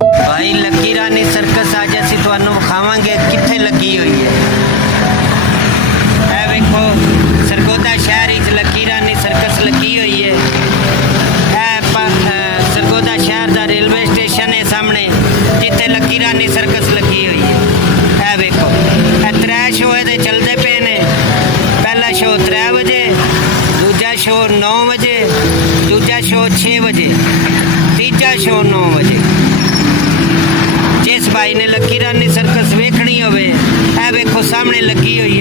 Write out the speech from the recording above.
भाई लकी रानी सर्कस अज असीं तुहानूं विखावांगे कित्थे लगी हुई है। ਇਹ ਵੇਖੋ ਸਰਗੋਦਾ शहर विच लकी रानी सर्कस लगी हुई है। ਸਰਗੋਦਾ शहर का रेलवे स्टेशन है सामने जिथे लकी रानी सर्कस लगी हुई है। ਇਹ ਵੇਖੋ ਇਹ 3 शो ਇਹਦੇ चलते पे ने। पहला शो 3 बजे, दूजा शो 9 बजे, दूजा शो 6 बजे, तीजा शो 9 बजे। जिस भाई ने लकी रानी सर्कस वेखनी होवे ਇਹ ਵੇਖੋ सामने लगी हुई है।